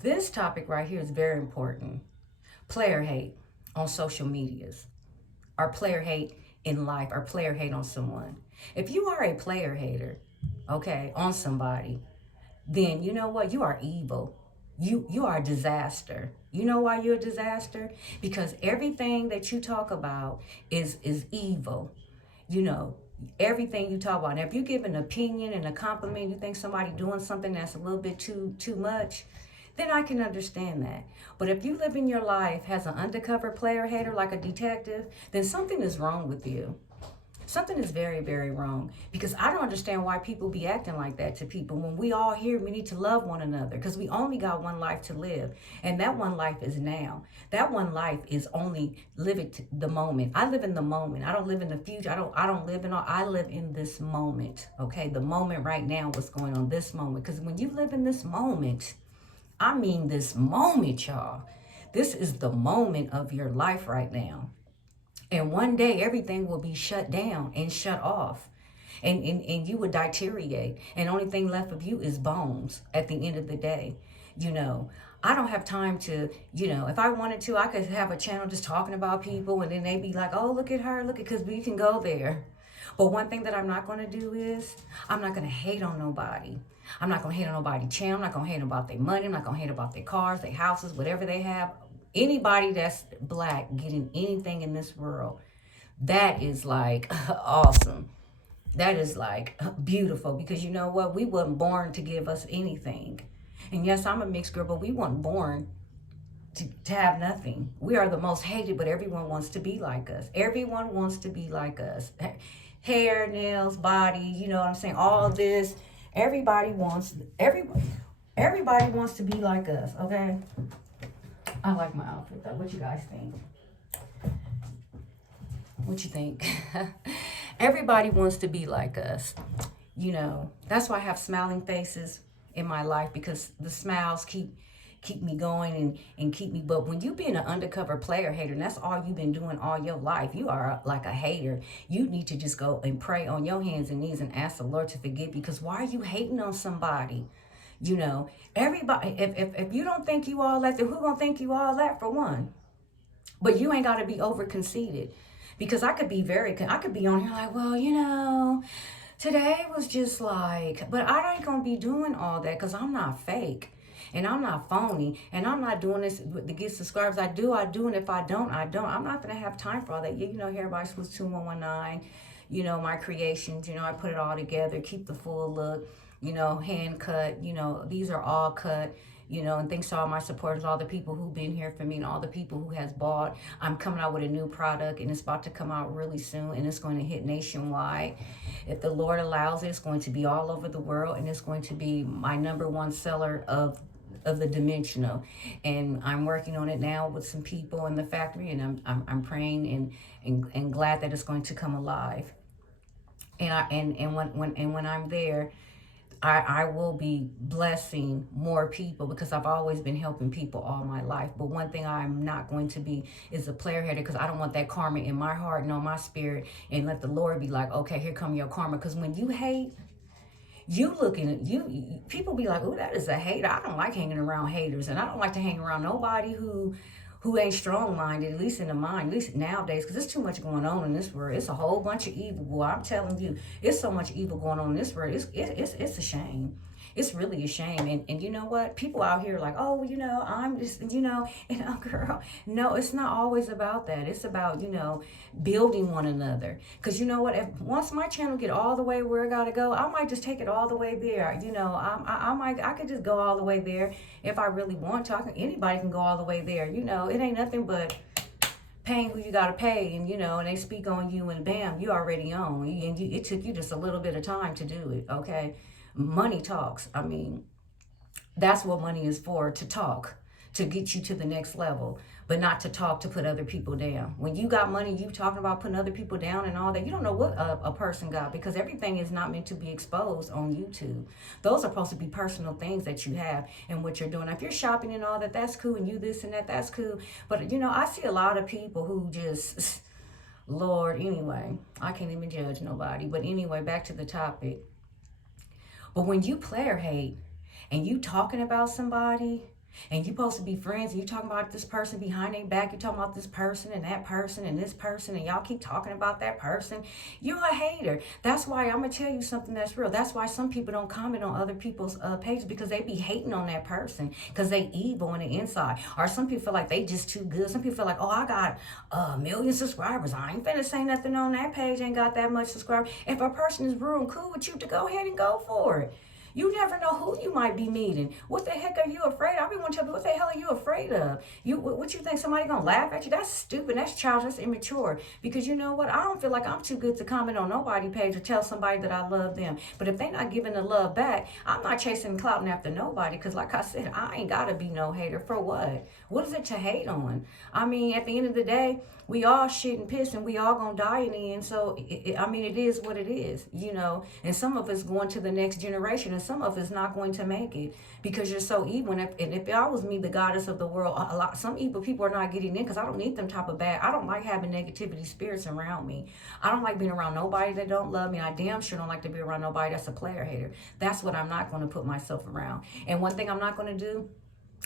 This topic right here is very important. Player hate on social medias, or player hate in life, or player hate on someone. If you are a player hater, okay, on somebody, then you know what? You are evil. You are a disaster. You know why you're a disaster? Because everything that you talk about is evil. You know, everything you talk about. Now, if you give an opinion and a compliment, you think somebody doing something that's a little bit too much, then I can understand that. But if you live in your life as an undercover player hater, like a detective, then something is wrong with you. Something is very, very wrong, because I don't understand why people be acting like that to people. When we all here, we need to love one another, because we only got one life to live, and that one life is now. That one life is only live it the moment. I live in the moment. I don't live in the future. I don't live in all. I live in this moment. Okay, the moment right now. What's going on this moment? Because when you live in this moment, I mean this moment, y'all. This is the moment of your life right now. And one day everything will be shut down and shut off. And you would deteriorate. And the only thing left of you is bones at the end of the day. You know, I don't have time to, if I wanted to, I could have a channel just talking about people, and then they'd be like, oh, look at her, look at, because we can go there. But one thing that I'm not going to do is I'm not going to hate on nobody. I'm not going to hate on nobody's channel. I'm not going to hate about their money. I'm not going to hate about their cars, their houses, whatever they have. Anybody that's black getting anything in this world, that is like awesome. That is like beautiful, because you know what? We weren't born to give us anything. And yes, I'm a mixed girl, but we weren't born to have nothing. We are the most hated, but everyone wants to be like us. Everyone wants to be like us. Hair, nails, body, you know what I'm saying? All this. Everybody wants to be like us, okay? I like my outfit though. What you guys think? What you think? Everybody wants to be like us. You know, that's why I have smiling faces in my life, because the smiles keep me going and keep me. But when you being an undercover player hater, and that's all you've been doing all your life, you are like a hater. You need to just go and pray on your hands and knees and ask the Lord to forgive you, because why are you hating on somebody? You know, everybody, if you don't think you all that, then who gonna think you all that, for one? But you ain't got to be over conceited, because I could be on here like, well, today was just like, but I ain't gonna be doing all that, because I'm not fake. And I'm not phony, and I'm not doing this to get subscribers. I do, and if I don't, I don't. I'm not gonna have time for all that. Everybody was 2119. My creations. I put it all together, keep the full look. Hand cut. These are all cut. And thanks to all my supporters, all the people who've been here for me, and all the people who has bought. I'm coming out with a new product, and it's about to come out really soon, and it's going to hit nationwide. If the Lord allows it, it's going to be all over the world, and it's going to be my #1 seller of the dimensional. And I'm working on it now with some people in the factory, and I'm praying and glad that it's going to come alive. And when I'm there, I will be blessing more people, because I've always been helping people all my life. But one thing I'm not going to be is a player hater, because I don't want that karma in my heart and on my spirit, and let the Lord be like, okay, here come your karma. Because when you hate, people be like, oh, that is a hater. I don't like hanging around haters, and I don't like to hang around nobody who ain't strong-minded, at least in the mind, at least nowadays, because there's too much going on in this world. It's a whole bunch of evil, boy. I'm telling you, it's so much evil going on in this world. It's a shame. It's really a shame. And you know what? People out here like, oh, I'm just, girl. No, it's not always about that. It's about, building one another. Because you know what? Once my channel get all the way where I got to go, I might just take it all the way there. I could just go all the way there if I really want to. Anybody can go all the way there. It ain't nothing but paying who you got to pay, and they speak on you, and bam, you already on. It took you just a little bit of time to do it, okay? Money talks. I mean, that's what money is for, to talk, to get you to the next level, but not to talk to put other people down. When you got money, you talking about putting other people down and all that, you don't know what a person got, because everything is not meant to be exposed on YouTube. Those are supposed to be personal things that you have and what you're doing. Now, if you're shopping and all that, that's cool, and you this and that, that's cool. But, I see a lot of people who just, Lord, anyway, I can't even judge nobody. But anyway, back to the topic. But when you player hate and you talking about somebody, And you supposed to be friends, and you talking about this person behind their back, you talking about this person and that person and this person, and y'all keep talking about that person. You're a hater. That's why I'm gonna tell you something that's real. That's why some people don't comment on other people's pages, because they be hating on that person because they evil on the inside. Or some people feel like they just too good. Some people feel like, oh, I got a million subscribers, I ain't finna say nothing on that page, ain't got that much subscribers. If a person is real and cool with you, to go ahead and go for it. You never know who you might be meeting. What the heck are you afraid of? I be want to tell you, what the hell are you afraid of? What you think somebody gonna laugh at you? That's stupid. That's childish. That's immature. Because you know what? I don't feel like I'm too good to comment on nobody's page or tell somebody that I love them. But if they not giving the love back, I'm not chasing clout after nobody. Because like I said, I ain't gotta be no hater. For what? What is it to hate on? I mean, at the end of the day, we all shit and piss, and we all gonna die in the end. So it is what it is, you know. And some of us going to the next generation, and some of us not going to make it because you're so evil. And if I was me, the goddess of the world, some evil people are not getting in because I don't need them type of bad. I don't like having negativity spirits around me. I don't like being around nobody that don't love me. I damn sure don't like to be around nobody that's a player hater. That's what I'm not going to put myself around. And one thing I'm not going to do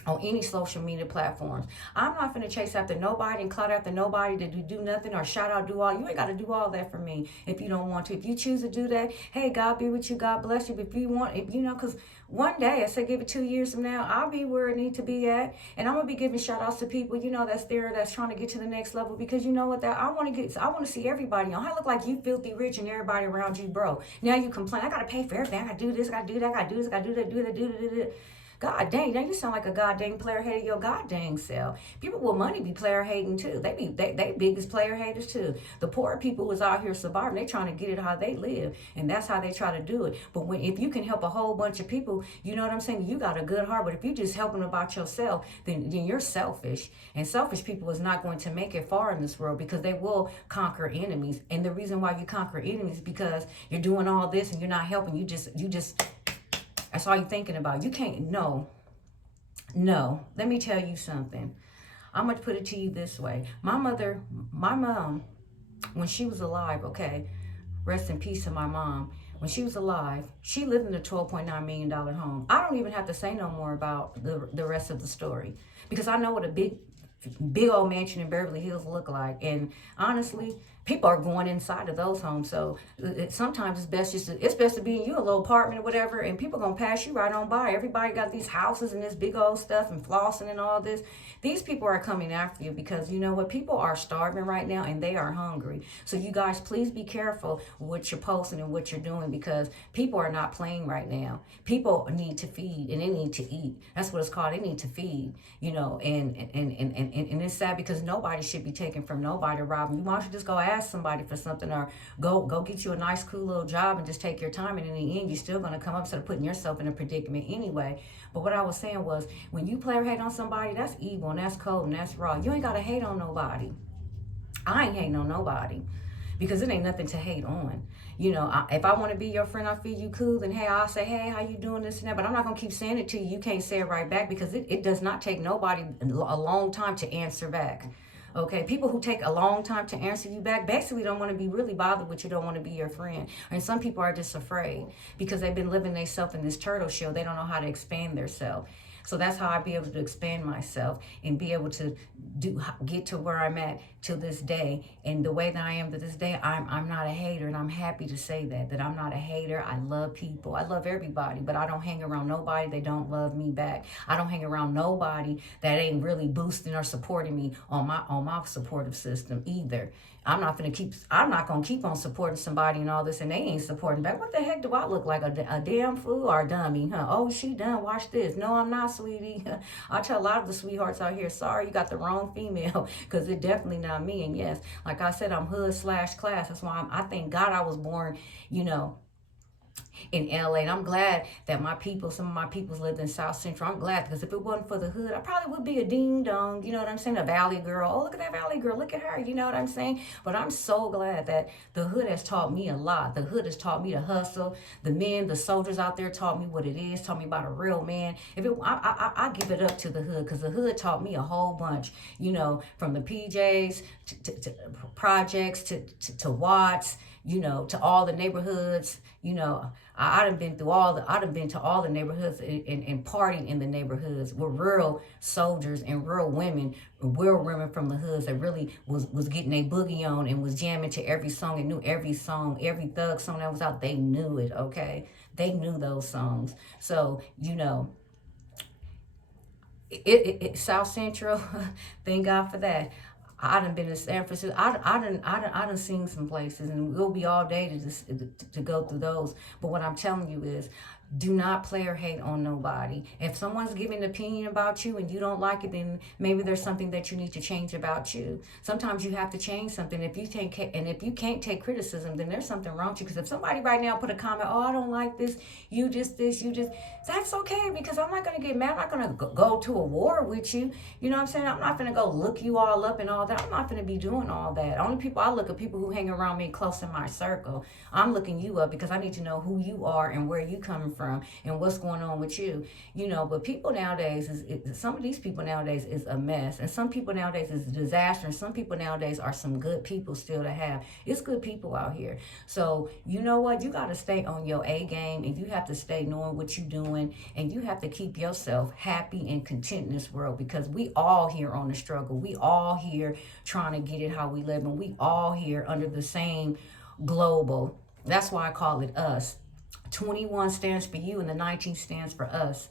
on any social media platforms, I'm not going to chase after nobody and clout after nobody to do nothing or shout out, do all. You ain't got to do all that for me if you don't want to. If you choose to do that, hey, God be with you, God bless you. But if you want, because one day, I say give it 2 years from now, I'll be where I need to be at, and I'm gonna be giving shout outs to people, that's trying to get to the next level, because you know what, that I want to see everybody on. I look like you filthy rich and everybody around you broke. Now you complain, I gotta pay for everything, I gotta do this, I gotta do that, I gotta do this, I gotta do that, do that. God dang, now you sound like a god dang player hater your god dang self. People with money be player hating too. They biggest player haters too. The poor people was out here surviving. They trying to get it how they live, and that's how they try to do it. But if you can help a whole bunch of people, you know what I'm saying? You got a good heart. But if you just helping about yourself, then you're selfish. And selfish people is not going to make it far in this world, because they will conquer enemies. And the reason why you conquer enemies is because you're doing all this and you're not helping. You just that's all you're thinking about. You can't, no. Let me tell you something. I'm going to put it to you this way. My mom, when she was alive, okay, rest in peace to my mom. When she was alive, she lived in a $12.9 million home. I don't even have to say no more about the rest of the story, because I know what a big old mansion in Beverly Hills look like. And honestly, people are going inside of those homes. So sometimes it's best to be in your little apartment or whatever, and people gonna pass you right on by. Everybody got these houses and this big old stuff and flossing and all this. These people are coming after you, because you know what? People are starving right now and they are hungry. So you guys, please be careful what you're posting and what you're doing, because people are not playing right now. People need to feed, and they need to eat. That's what it's called. They need to feed, and it's sad, because nobody should be taken from nobody, robbing you. Why don't you just go ask somebody for something, or go get you a nice cool little job and just take your time, and in the end you're still going to come up instead of putting yourself in a predicament anyway. But what I was saying was, when you player hate on somebody, that's evil and that's cold and that's raw. You ain't got to hate on nobody. I ain't hating on nobody, because it ain't nothing to hate on. If I want to be your friend, I feel you cool, then hey, I'll say, hey, how you doing, this and that. But I'm not going to keep saying it to you. You can't say it right back, because it does not take nobody a long time to answer back. Okay, people who take a long time to answer you back basically don't want to be really bothered with you, don't want to be your friend. And some people are just afraid, because they've been living themselves in this turtle shell. They don't know how to expand themselves. So that's how I be able to expand myself and be able to get to where I'm at to this day. And the way that I am to this day, I'm not a hater, and I'm happy to say that I'm not a hater. I love people. I love everybody, but I don't hang around nobody that don't love me back. I don't hang around nobody that ain't really boosting or supporting me on my supportive system either. I'm not gonna keep on supporting somebody and all this, and they ain't supporting back. What the heck do I look like, a damn fool or a dummy, huh? Oh, she done, watch this. No, I'm not, sweetie. I tell a lot of the sweethearts out here, sorry, you got the wrong female, because it's definitely not me. And yes, like I said, I'm hood/class. That's why I thank God I was born, in LA. And I'm glad that some of my peoples lived in South Central. I'm glad, because if it wasn't for the hood, I probably would be a ding dong, you know what I'm saying? A valley girl. Oh, look at that valley girl. Look at her. You know what I'm saying? But I'm so glad that the hood has taught me a lot. The hood has taught me to hustle. The soldiers out there taught me what it is, taught me about a real man. I give it up to the hood, because the hood taught me a whole bunch, from the PJs to projects to Watts, you know, to all the neighborhoods. You know, I done been through I done been to all the neighborhoods and partied in the neighborhoods with real soldiers and real women from the hoods that really was getting a boogie on and was jamming to every song and knew every song, every thug song that was out. They knew it, okay? They knew those songs. So, you know, South Central, thank God for that. I done been to San Francisco. I done seen some places, and we'll be all day to go through those. But what I'm telling you is, do not player hate on nobody. If someone's giving an opinion about you and you don't like it, then maybe there's something that you need to change about you. Sometimes you have to change something. If you can't take criticism, then there's something wrong with you. Because if somebody right now put a comment, oh, I don't like this, you just, that's okay, because I'm not going to get mad. I'm not going to go to a war with you. You know what I'm saying? I'm not going to go look you all up and all that. I'm not going to be doing all that. Only people I look at, people who hang around me close in my circle. I'm looking you up because I need to know who you are and where you coming from and what's going on with you. You know, but people nowadays, some of these people nowadays is a mess, and some people nowadays is a disaster, and some people nowadays are some good people still to have. It's good people out here. So you know what? You got to stay on your A game, and you have to stay knowing what you're doing, and you have to keep yourself happy and content in this world, because we all here on the struggle. We all here trying to get it how we live, and we all here under the same global. That's why I call it us. 21 stands for you and the 19 stands for us.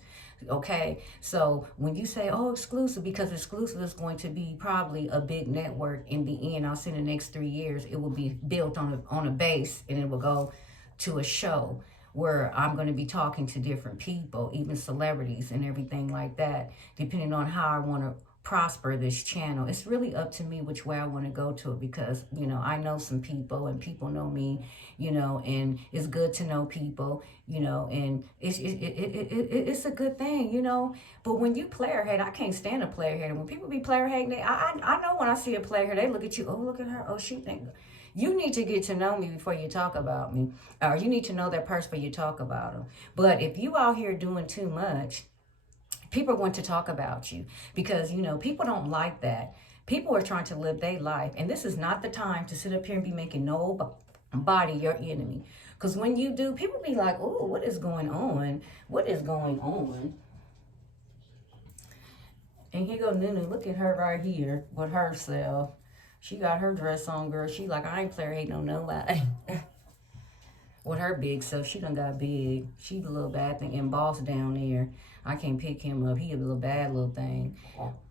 Okay, so when you say, oh, exclusive, because exclusive is going to be probably a big network in the end. I'll say in the next 3 years, it will be built on a base, and it will go to a show where I'm going to be talking to different people, even celebrities and everything like that, depending on how I want to prosper this channel. It's really up to me which way I want to go to it, because, you know, I know some people and people know me, you know, and it's good to know people, you know, and it's a good thing, you know. But when you player hate, I can't stand a player hater. When people be player hating, I know when I see a player hater, they look at you, oh, look at her, oh, she think. You need to get to know me before you talk about me, or you need to know that person before you talk about them. But if you out here doing too much, people want to talk about you, because, you know, people don't like that. People are trying to live their life, and this is not the time to sit up here and be making nobody your enemy. Because when you do, people be like, oh, what is going on? What is going on? And here go Nunu. Look at her right here with herself. She got her dress on, girl. She like, I ain't player hating on nobody. With her big self, she done got big. She the little bad thing. And Boss down there, I can't pick him up. He a little bad little thing.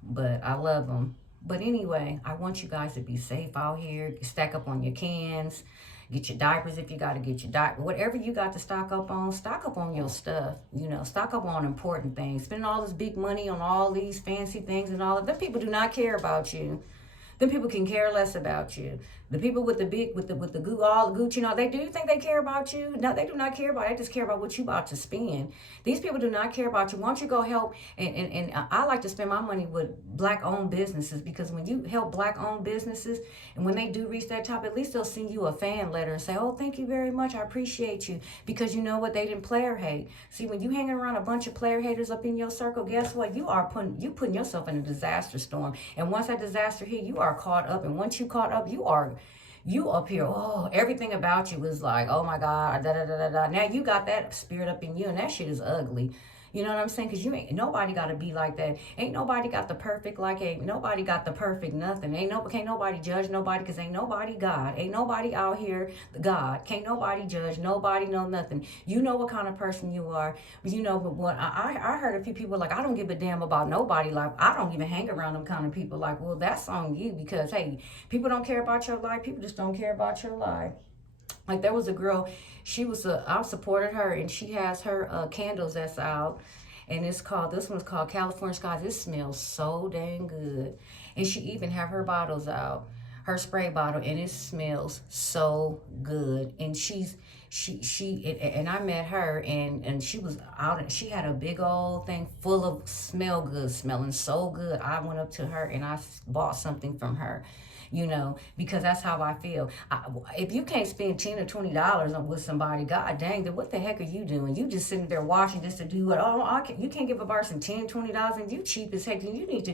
But I love him. But anyway, I want you guys to be safe out here. Stack up on your cans. Get your diapers if you got to get your diaper. Whatever you got to stock up on your stuff. You know, stock up on important things. Spending all this big money on all these fancy things and all of them. People do not care about you. Them people can care less about you. The people with the big, with the all the Gucci, you know, they do think they care about you. No, they do not care about you. They just care about what you about to spend. These people do not care about you. Why don't you go help? And I like to spend my money with Black-owned businesses, because when you help Black-owned businesses, and when they do reach that top, at least they'll send you a fan letter and say, oh, thank you very much. I appreciate you. Because you know what? They didn't player hate. See, when you hanging around a bunch of player haters up in your circle, guess what? You putting yourself in a disaster storm. And once that disaster hit, you are caught up. And once you caught up, you up here, oh, everything about you is like, oh my God, da da da da da. Now you got that spirit up in you, and that shit is ugly. You know what I'm saying? Because nobody got to be like that. Ain't nobody got the perfect, ain't nobody got the perfect nothing. Can't nobody judge nobody, because ain't nobody God. Ain't nobody out here God. Can't nobody judge nobody, no nothing. You know what kind of person you are. But you know, but what I heard a few people like, I don't give a damn about nobody. Like, I don't even hang around them kind of people. Like, well, that's on you, because, hey, people don't care about your life. People just don't care about your life. Like, there was a girl, I supported her, and she has her candles that's out, and this one's called California Skies. It smells so dang good. And she even have her bottles out, her spray bottle, and it smells so good. And and I met her, and she was out, and she had a big old thing full of smelling so good. I went up to her and I bought something from her. you know, because that's how I feel. If you can't spend $10 or $20 on with somebody, god dang, then what the heck are you doing? You just sitting there watching just to do what? You can't give a person $10, $20, and you cheap as heck. And you need to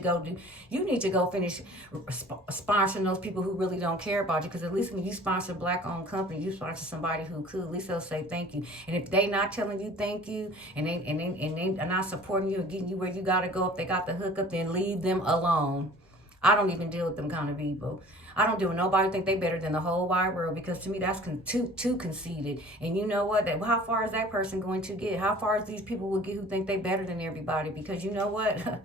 go finish sponsoring those people who really don't care about you. Because at least when you sponsor a black-owned company, you sponsor somebody who could. At least they'll say thank you. And if they not telling you thank you, and they are not supporting you and getting you where you gotta go, if they got the hookup, then leave them alone. I don't even deal with them kind of people. I don't deal with nobody think they better than the whole wide world, because to me that's too conceited. And you know what? How far is that person going to get? How far is these people will get who think they better than everybody? Because you know what?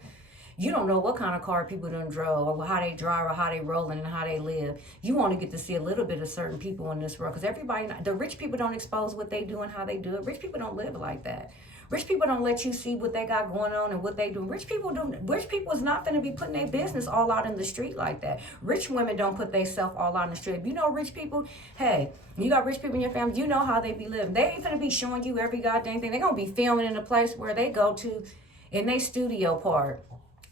You don't know what kind of car people done drove, or how they drive, or how they rolling, and how they live. You want to get to see a little bit of certain people in this world, because everybody, the rich people don't expose what they do and how they do it. Rich people don't live like that. Rich people don't let you see what they got going on and what they do. Rich people is not going to be putting their business all out in the street like that. Rich women don't put themselves all out in the street. If you know rich people, hey, you got rich people in your family, you know how they be living. They ain't going to be showing you every goddamn thing. They're going to be filming in a place where they go to in their studio part.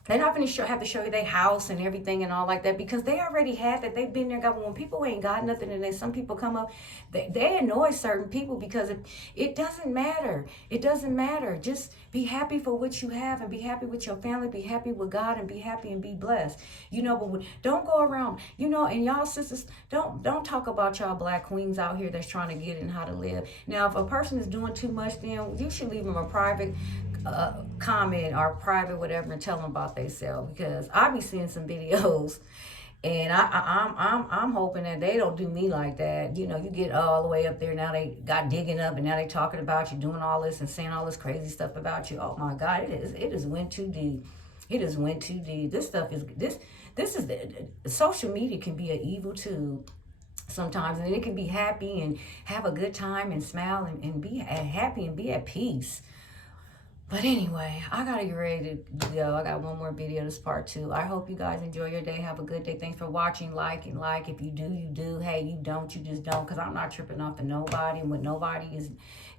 They're not going to have to show you their house and everything and all like that, because they already had that. They've been there. When people ain't got nothing, and then some people come up, they annoy certain people, because it doesn't matter. It doesn't matter. Just be happy for what you have, and be happy with your family. Be happy with God, and be happy and be blessed. You know, but don't go around, you know, and y'all sisters, don't talk about y'all black queens out here that's trying to get in how to live. Now, if a person is doing too much, then you should leave them a private comment or private whatever and tell them about themselves, because I be seeing some videos, and I'm hoping that they don't do me like that. You know, you get all the way up there, now they got digging up, and now they talking about you, doing all this and saying all this crazy stuff about you. Oh my God, it is went too deep. It is went too deep. This stuff is this is social media can be an evil tool sometimes, and it can be happy and have a good time and smile and be happy and be at peace. But anyway, I gotta get ready to go. I got one more video. This part 2. I hope you guys enjoy your day. Have a good day. Thanks for watching. Like. If you do, you do. Hey, you don't, you just don't. Because I'm not tripping off of nobody and what nobody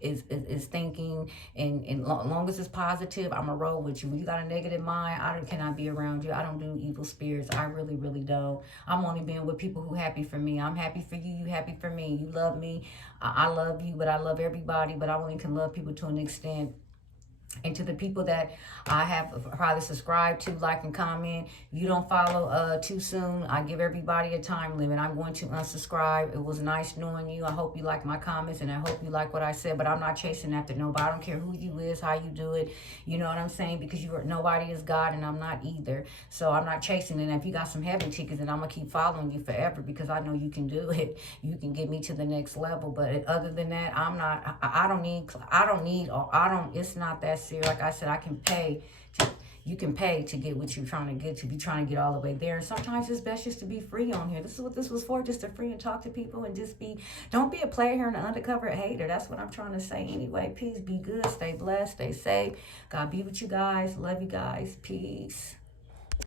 is thinking. And long as it's positive, I'm going to roll with you. When you got a negative mind, I cannot be around you. I don't do evil spirits. I really, really don't. I'm only being with people who happy for me. I'm happy for you. You happy for me. You love me. I love you, but I love everybody. But I only can love people to an extent. And to the people that I have probably subscribed to, like and comment, you don't follow too soon. I give everybody a time limit. I'm going to unsubscribe. It was nice knowing you. I hope you like my comments, and I hope you like what I said. But I'm not chasing after nobody. I don't care who you is, how you do it. You know what I'm saying? Because nobody is God, and I'm not either. So I'm not chasing. And if you got some heaven tickets, then I'm gonna keep following you forever, because I know you can do it. You can get me to the next level. But other than that, I'm not. I don't need. It's not that. Like I said, you can pay to get what you're trying to get to. Be trying to get all the way there. And sometimes it's best just to be free on here. This is what this was for, just to free and talk to people, and just don't be a player here and an undercover hater. That's what I'm trying to say anyway. Peace, be good, stay blessed, stay safe. God be with you guys. Love you guys. Peace.